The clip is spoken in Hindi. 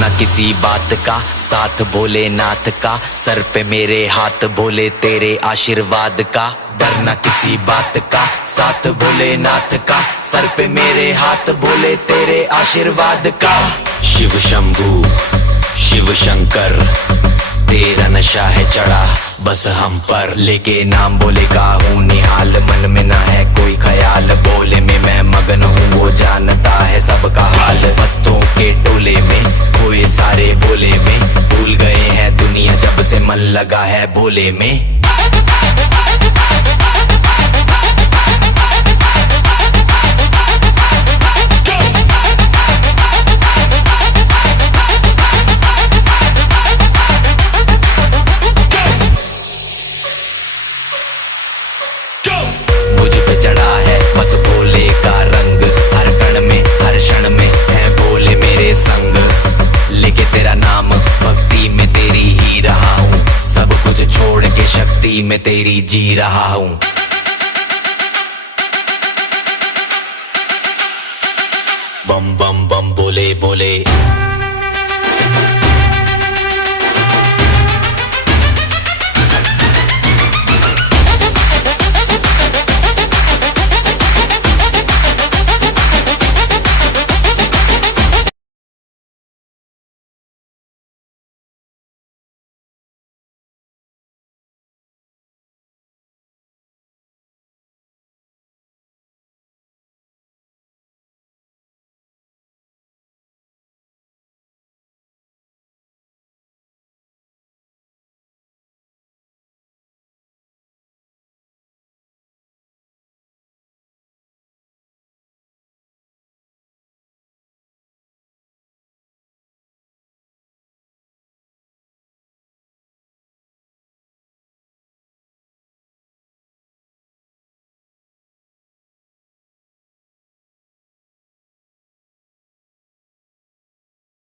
डरना किसी बात का, साथ भोलेनाथ का, सर पे मेरे हाथ भोले तेरे आशीर्वाद का। डरना किसी बात का, साथ भोलेनाथ का, सर पे मेरे हाथ भोले तेरे आशीर्वाद का। शिव शंभू शिव शंकर, तेरा नशा है चढ़ा बस हम पर, लेके नाम बोले का हूँ निहाल, मन में ना है कोई ख्याल, बोले में मैं मगन हूँ वो जानता है सबका हाल। मस्तों के टोले में खोए सारे भोले में, भूल गए हैं दुनिया जब से मन लगा है भोले में। मुझ पे चढ़ा है बस भोले का रंग, हर कण में हर क्षण में है भोले मेरे संग, लेके तेरा नाम भक्ति में तेरी ही रहा हूँ, सब कुछ छोड़ के शक्ति में तेरी जी रहा हूँ। बम बम बम बोले बोले।